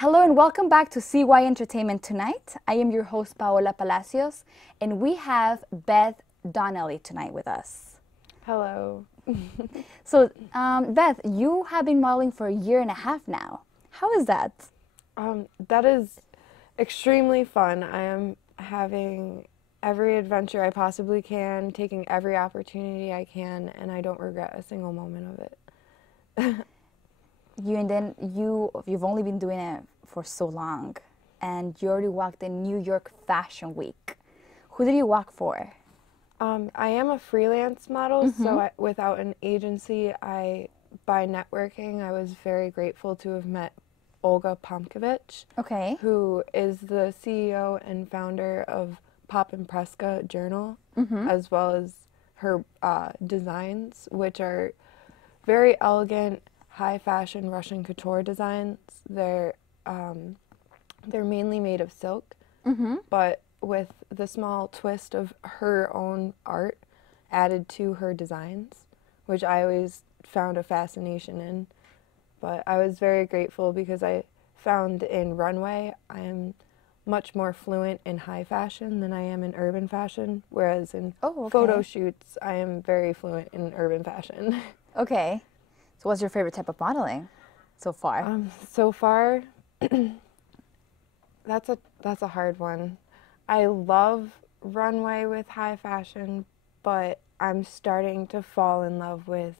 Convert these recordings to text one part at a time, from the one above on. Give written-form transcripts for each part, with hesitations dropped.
Hello and welcome back to CY Entertainment Tonight. I am your host, Paola Palacios, and we have Beth Donnelly tonight with us. Hello. So, Beth, you have been modeling for a year and a half now. How is that? That is extremely fun. I am having every adventure I possibly can, taking every opportunity I can, and I don't regret a single moment of it. You've only been doing it for so long, and you already walked in New York Fashion Week. Who did you walk for? I am a freelance model, so without an agency, by networking, I was very grateful to have met Olga Pomkovich, Okay. who is the CEO and founder of Pop and Preska Journal, as well as her designs, which are very elegant, high fashion Russian couture designs. They're mainly made of silk, but with the small twist of her own art added to her designs, which I always found a fascination in. But I was very grateful because I found in runway I am much more fluent in high fashion than I am in urban fashion, whereas in photo shoots I am very fluent in urban fashion. Okay. So what's your favorite type of modeling so far? So far, that's a hard one. I love runway with high fashion, but I'm starting to fall in love with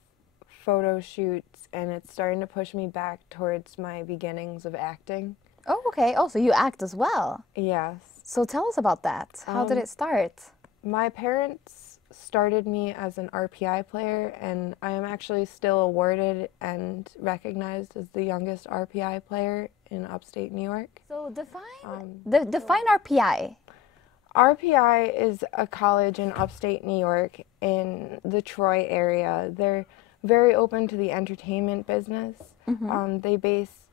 photo shoots, and it's starting to push me back towards my beginnings of acting. Oh, okay. Oh, so you act as well. Yes. So tell us about that. How did it start? My parents started me as an RPI player, and I am actually still awarded and recognized as the youngest RPI player in upstate New York. So define RPI. RPI is a college in upstate New York in the Troy area. They're very open to the entertainment business. They base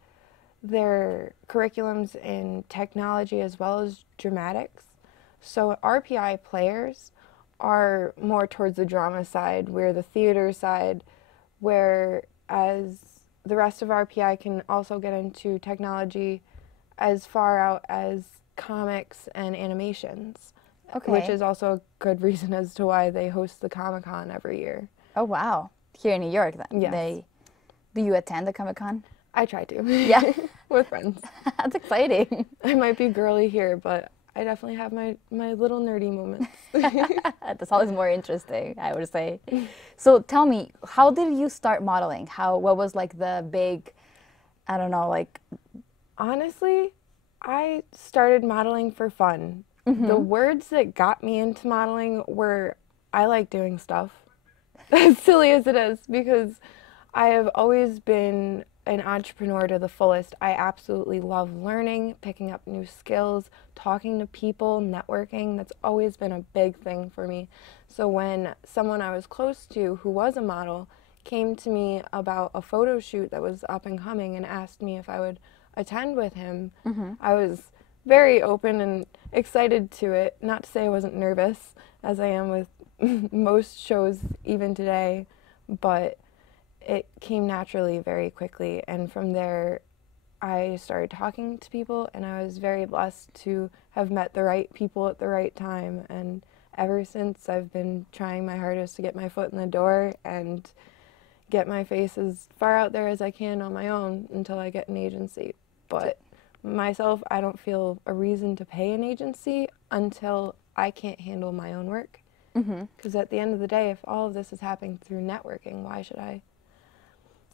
their curriculums in technology as well as dramatics. So RPI players are more towards the drama side, we're the theater side, whereas the rest of RPI can also get into technology as far out as comics and animations, which is also a good reason as to why they host the Comic-Con every year. Oh, wow. Here in New York, then? Yes. Do you attend the Comic-Con? I try to. Yeah. With friends. That's exciting. I might be girly here, but I definitely have my little nerdy moments. That's always more interesting, I would say. So tell me, how did you start modeling? What was like the big, I don't know, like... Honestly, I started modeling for fun. The words that got me into modeling were, I like doing stuff. As silly as it is, because I have always been an entrepreneur to the fullest. I absolutely love learning, picking up new skills, talking to people, networking. That's always been a big thing for me. So when someone I was close to who was a model came to me about a photo shoot that was up and coming and asked me if I would attend with him, I was very open and excited to it. Not to say I wasn't nervous, as I am with most shows even today, but it came naturally very quickly, and from there I started talking to people, and I was very blessed to have met the right people at the right time, and ever since I've been trying my hardest to get my foot in the door and get my face as far out there as I can on my own until I get an agency. But myself, I don't feel a reason to pay an agency until I can't handle my own work. Because at the end of the day, if all of this is happening through networking,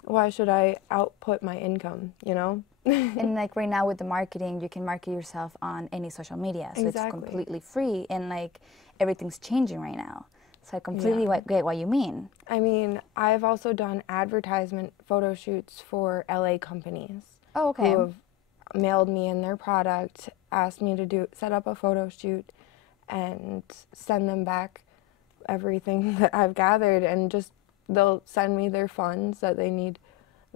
why should I output my income, you know? And like right now with the marketing, you can market yourself on any social media. So it's completely free, and like everything's changing right now. So I completely get what you mean. I mean, I've also done advertisement photo shoots for LA companies. Oh, okay. Who have mailed me in their product, asked me to set up a photo shoot, and send them back everything that I've gathered, and just they'll send me their funds that they need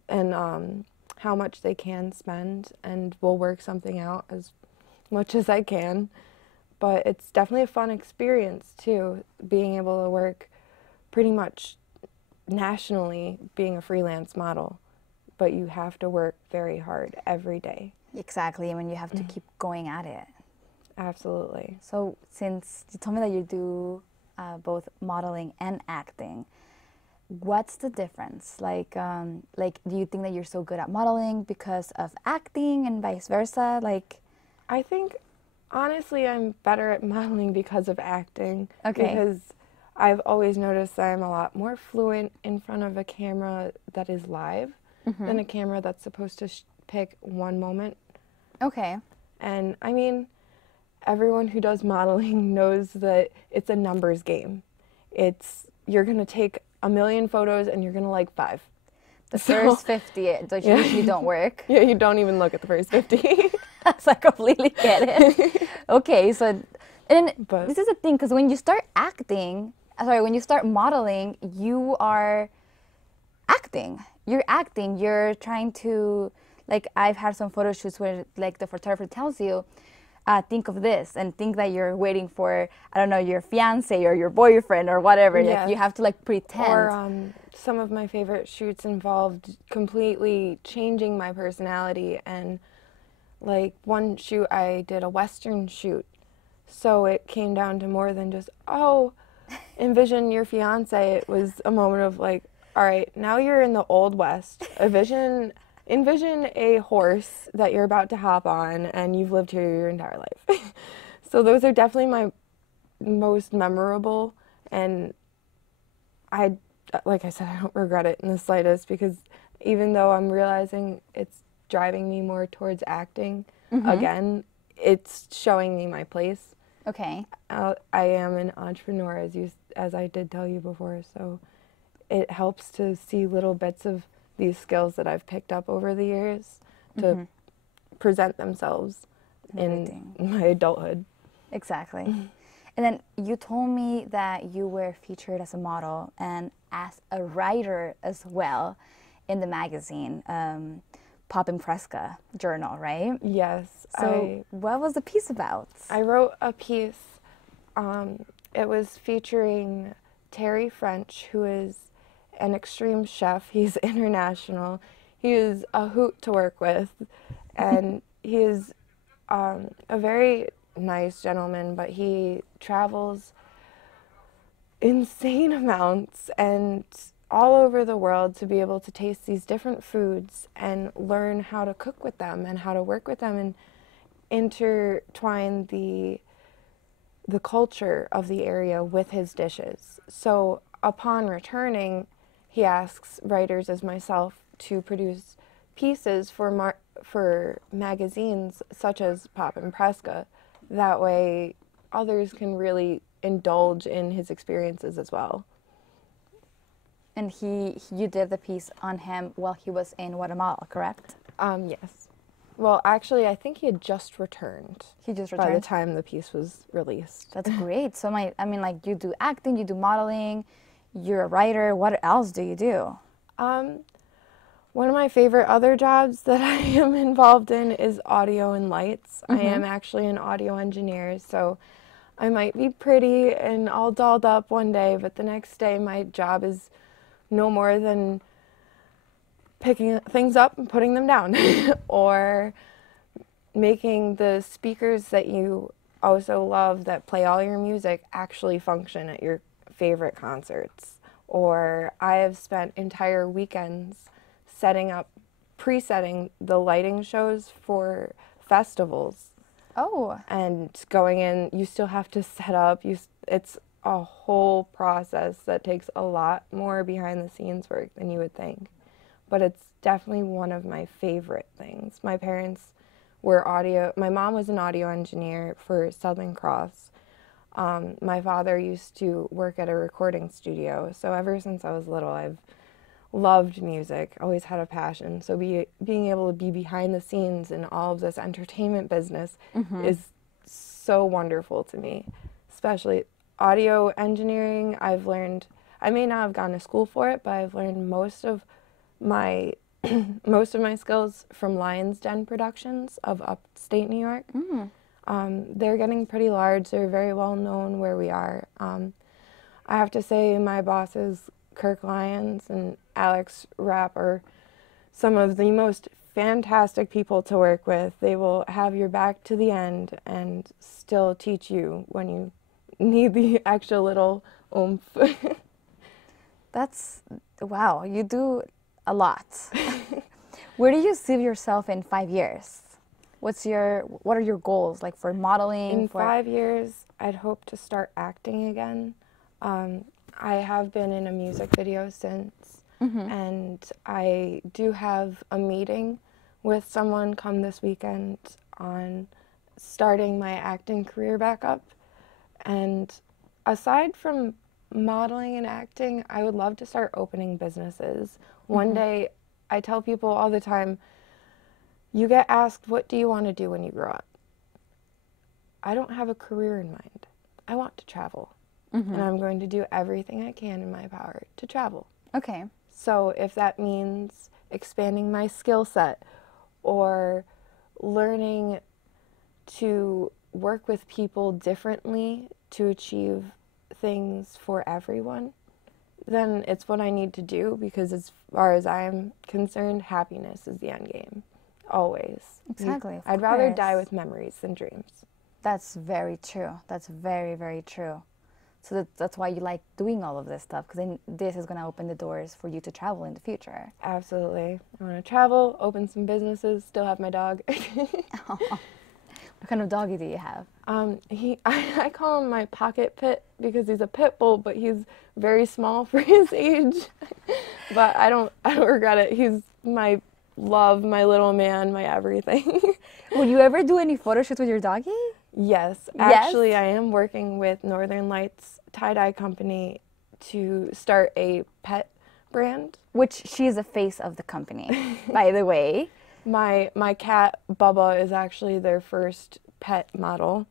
and how much they can spend, and we'll work something out as much as I can. But it's definitely a fun experience too, being able to work pretty much nationally being a freelance model, but you have to work very hard every day. Exactly, I mean, you have to keep going at it. Absolutely. So since you told me that you do both modeling and acting, what's the difference? Like, do you think that you're so good at modeling because of acting and vice versa? Like, I think, honestly, I'm better at modeling because of acting. Okay. Because I've always noticed that I'm a lot more fluent in front of a camera that is live than a camera that's supposed to pick one moment. Okay. And I mean, everyone who does modeling knows that it's a numbers game. You're going to take 1,000,000 photos and you're going to like 5. The first 50 usually don't work. Yeah, you don't even look at the first 50. So I completely get it. Okay, so this is the thing, because when you start when you start modeling, you are acting. You're acting. You're trying to, like, I've had some photo shoots where, like, the photographer tells you, think of this, and think that you're waiting for, I don't know, your fiance or your boyfriend or whatever. Yes. Like, you have to, like, pretend. Or some of my favorite shoots involved completely changing my personality. And like one shoot, I did a Western shoot. So it came down to more than just, oh, envision your fiance. It was a moment of like, all right, now you're in the Old West. Envision a horse that you're about to hop on and you've lived here your entire life. So those are definitely my most memorable, and like I said, I don't regret it in the slightest, because even though I'm realizing it's driving me more towards acting again, it's showing me my place. Okay. I am an entrepreneur, as I did tell you before, so it helps to see little bits of these skills that I've picked up over the years to present themselves in my adulthood. Exactly. And then you told me that you were featured as a model and as a writer as well in the magazine, Pop and Fresca journal, right? Yes. So what was the piece about? I wrote a piece. It was featuring Terry French, who is an extreme chef. He's international. He is a hoot to work with, and he is a very nice gentleman, but he travels insane amounts and all over the world to be able to taste these different foods and learn how to cook with them and how to work with them and intertwine the culture of the area with his dishes. So upon returning, he asks writers as myself to produce pieces for magazines such as Pop and Fresca. That way others can really indulge in his experiences as well. And you did the piece on him while he was in Guatemala, correct? Yes. Well, actually, I think he had just returned. He just returned? By the time the piece was released. That's great. So, like, you do acting, you do modeling, you're a writer. What else do you do? One of my favorite other jobs that I am involved in is audio and lights. I am actually an audio engineer, so I might be pretty and all dolled up one day, but the next day my job is no more than picking things up and putting them down or making the speakers that you also love that play all your music actually function at your favorite concerts. Or I have spent entire weekends presetting the lighting shows for festivals. Oh. And going in, you still have to set up. It's a whole process that takes a lot more behind the scenes work than you would think. But it's definitely one of my favorite things. My parents were my mom was an audio engineer for Southern Cross. My father used to work at a recording studio. So ever since I was little, I've loved music, always had a passion. So being able to be behind the scenes in all of this entertainment business is so wonderful to me. Especially audio engineering, I've learned, I may not have gone to school for it, but I've learned most of my skills from Lion's Den Productions of upstate New York. They're getting pretty large. They're very well known where we are. I have to say my bosses, Kirk Lyons and Alex Rapp, are some of the most fantastic people to work with. They will have your back to the end and still teach you when you need the extra little oomph. That's, wow, you do a lot. Where do you see yourself in 5 years? What are your goals, like for modeling? In 5 years, I'd hope to start acting again. I have been in a music video since, and I do have a meeting with someone come this weekend on starting my acting career back up. And aside from modeling and acting, I would love to start opening businesses. One day, I tell people all the time, you get asked, what do you want to do when you grow up? I don't have a career in mind. I want to travel. And I'm going to do everything I can in my power to travel. Okay. So if that means expanding my skill set or learning to work with people differently to achieve things for everyone, then it's what I need to do, because as far as I'm concerned, happiness is the end game. Always. Exactly. I'd rather die with memories than dreams. That's very true. That's very, very true. So that's why you like doing all of this stuff, because then this is going to open the doors for you to travel in the future. Absolutely. I want to travel, open some businesses, still have my dog. What kind of doggy do you have? I call him my pocket pit because he's a pit bull, but he's very small for his age. But I don't regret it. He's my love, my little man, my everything. Would you ever do any photo shoots with your doggy? Yes. Actually, I am working with Northern Lights tie-dye company to start a pet brand. Which she is the face of the company, by the way. My cat, Bubba, is actually their first pet model.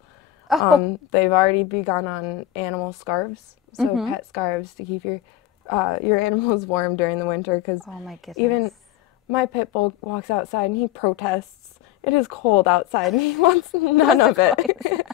Oh. They've already begun on animal scarves, so pet scarves to keep your animals warm during the winter, because Oh my goodness. even my pit bull walks outside and he protests. It is cold outside and he wants none of it.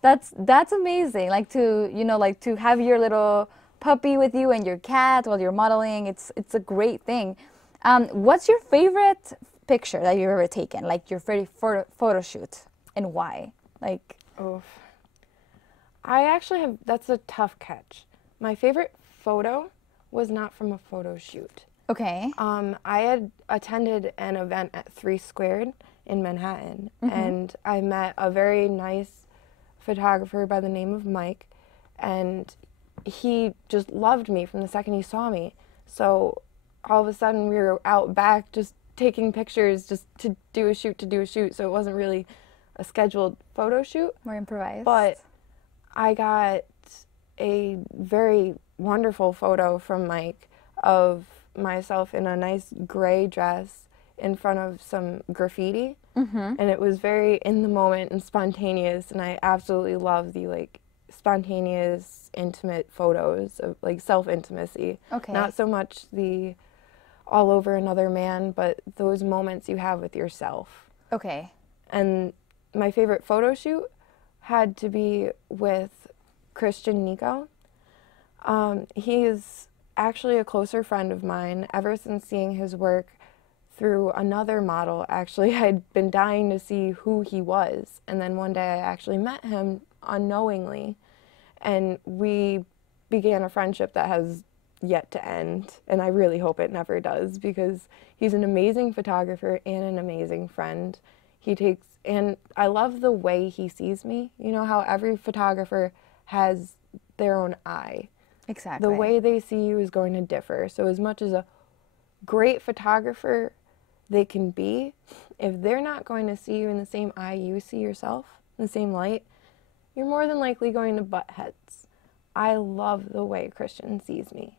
That's amazing. Like to have your little puppy with you and your cat while you're modeling. It's a great thing. What's your favorite picture that you've ever taken? Like your favorite photo shoot, and why? Like, Oof. I actually have. That's a tough catch. My favorite photo was not from a photo shoot. okay. I had attended an event at 3 Squared in Manhattan, and I met a very nice photographer by the name of Mike, and he just loved me from the second he saw me. So all of a sudden we were out back just taking pictures just to do a shoot. So it wasn't really a scheduled photo shoot. More improvised. But I got a very wonderful photo from Mike of myself in a nice gray dress in front of some graffiti, and it was very in the moment and spontaneous, and I absolutely love the spontaneous intimate photos of self-intimacy. Okay. Not so much the all over another man, but those moments you have with yourself. Okay. And my favorite photo shoot had to be with Christian Nico. He's actually a closer friend of mine. Ever since seeing his work through another model, actually, I'd been dying to see who he was. And then one day I actually met him unknowingly, and we began a friendship that has yet to end, and I really hope it never does, because he's an amazing photographer and an amazing friend. And I love the way he sees me. You know how every photographer has their own eye. Exactly. The way they see you is going to differ. So as much as a great photographer they can be, if they're not going to see you in the same eye you see yourself, in the same light, you're more than likely going to butt heads. I love the way Christian sees me.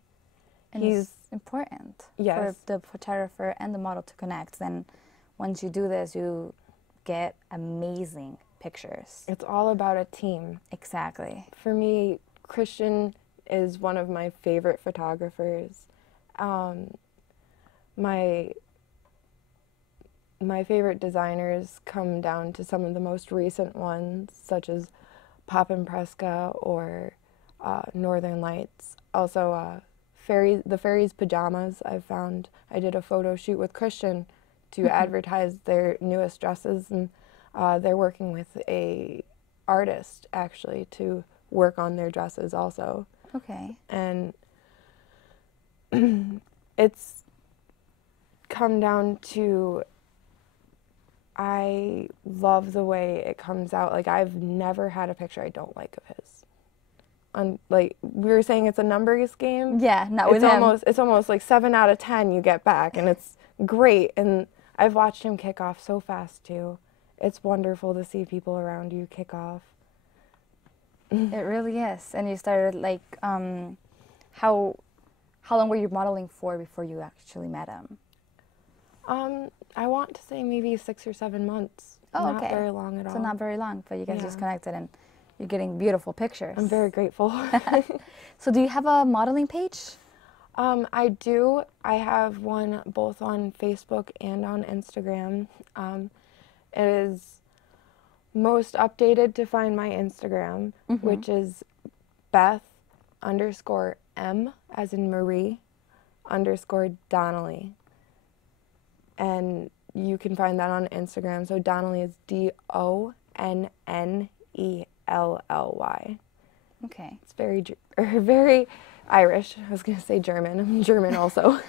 And it's important Yes. for the photographer and the model to connect. Then once you do this, you get amazing pictures. It's all about a team. Exactly. For me, Christian is one of my favorite photographers. My favorite designers come down to some of the most recent ones, such as Pop and Preska or Northern Lights. Also, the fairies' pajamas. I found I did a photo shoot with Christian to advertise their newest dresses, and they're working with a artist actually to work on their dresses also. Okay. And it's come down to, I love the way it comes out. Like, I've never had a picture I don't like of his. Like we were saying, it's a numbers game. Yeah, not with him. It's almost like 7 out of 10 you get back, and it's great. And I've watched him kick off so fast too. It's wonderful to see people around you kick off. It really is. And you started like, how long were you modeling for before you actually met him? I want to say maybe 6 or 7 months. Oh, not very long at all. So not very long, but you guys Yeah. just connected and you're getting beautiful pictures. I'm very grateful. So do you have a modeling page? I do. I have one both on Facebook and on Instagram. It is most updated to find my Instagram, which is Beth_M as in Marie _Donnelly. And you can find that on Instagram. So Donnelly is Donnelly. Okay. It's very Irish. I was going to say German. I'm German also.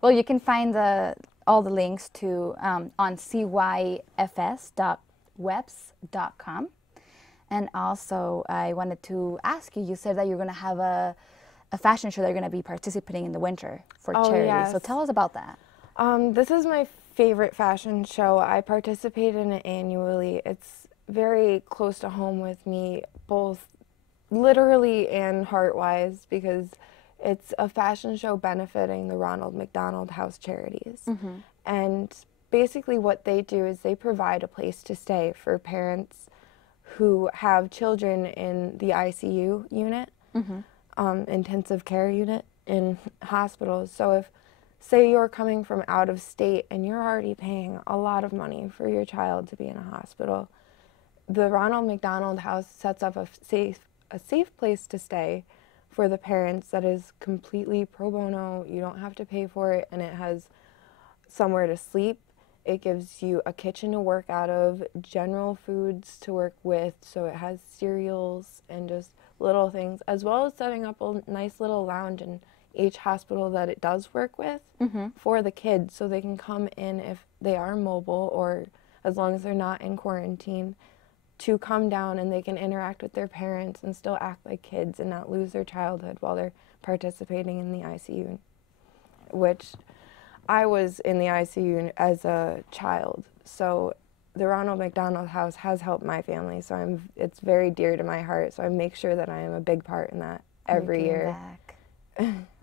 Well, you can find all the links to on cyfs.webs.com. And also, I wanted to ask you, you said that you're going to have a fashion show that you're going to be participating in the winter for charity. Yes. So tell us about that. This is my favorite fashion show. I participate in it annually. It's very close to home with me, both literally and heart-wise, because it's a fashion show benefiting the Ronald McDonald House Charities. And basically what they do is they provide a place to stay for parents who have children in the ICU unit, intensive care unit in hospitals. So if, say you're coming from out of state and you're already paying a lot of money for your child to be in a hospital, the Ronald McDonald House sets up a safe place to stay for the parents that is completely pro bono. You don't have to pay for it, and it has somewhere to sleep. It gives you a kitchen to work out of, general foods to work with, so it has cereals and just little things, as well as setting up a nice little lounge in each hospital that it does work with for the kids, so they can come in if they are mobile, or as long as they're not in quarantine, to come down and they can interact with their parents and still act like kids and not lose their childhood while they're participating in the ICU, which I was in the ICU as a child. So the Ronald McDonald House has helped my family, so it's very dear to my heart, so I make sure that I am a big part in that every year. Back.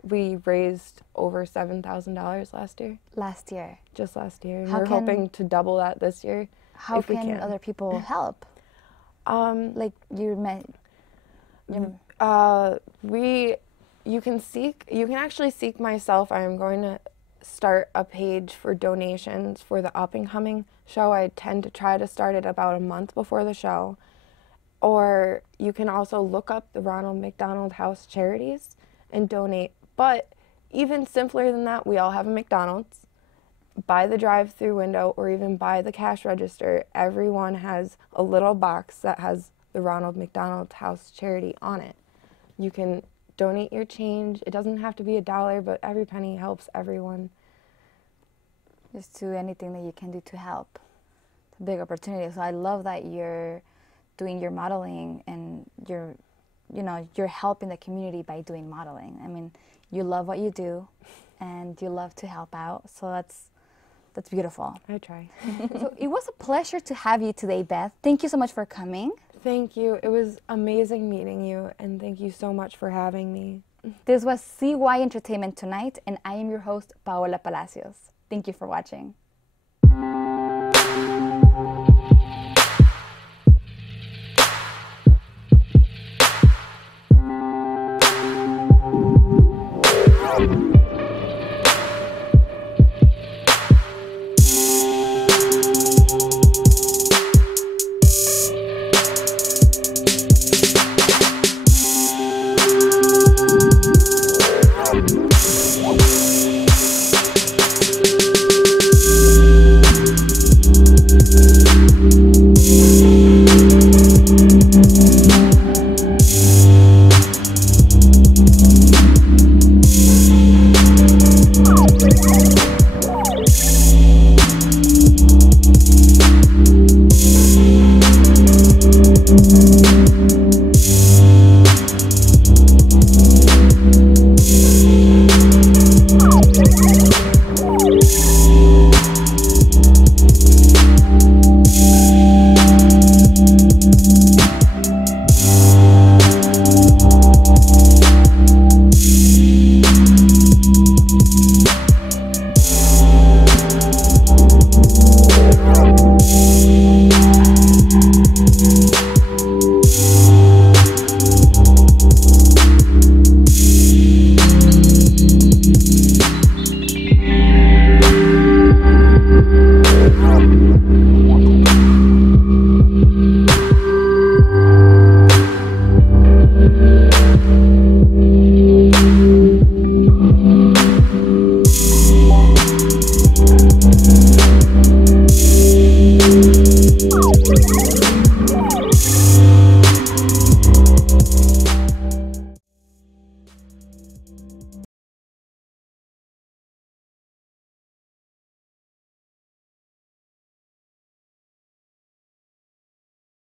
We raised over $7,000 last year. Last year. Just last year. And we're hoping to double that this year. How if we can other people help? Like you meant. You can actually seek myself. I am going to start a page for donations for the up and coming show. I tend to try to start it about a month before the show. Or you can also look up the Ronald McDonald House Charities and donate. But even simpler than that, we all have a McDonald's. By the drive-through window or even by the cash register, everyone has a little box that has the Ronald McDonald House Charity on it. You can donate your change. It doesn't have to be $1, but every penny helps everyone. Just do anything that you can do to help. It's a big opportunity. So I love that you're doing your modeling and you're helping the community by doing modeling. I mean, you love what you do and you love to help out. So that's beautiful. I try. So it was a pleasure to have you today, Beth. Thank you so much for coming. Thank you. It was amazing meeting you, and thank you so much for having me. This was CY Entertainment Tonight, and I am your host, Paola Palacios. Thank you for watching.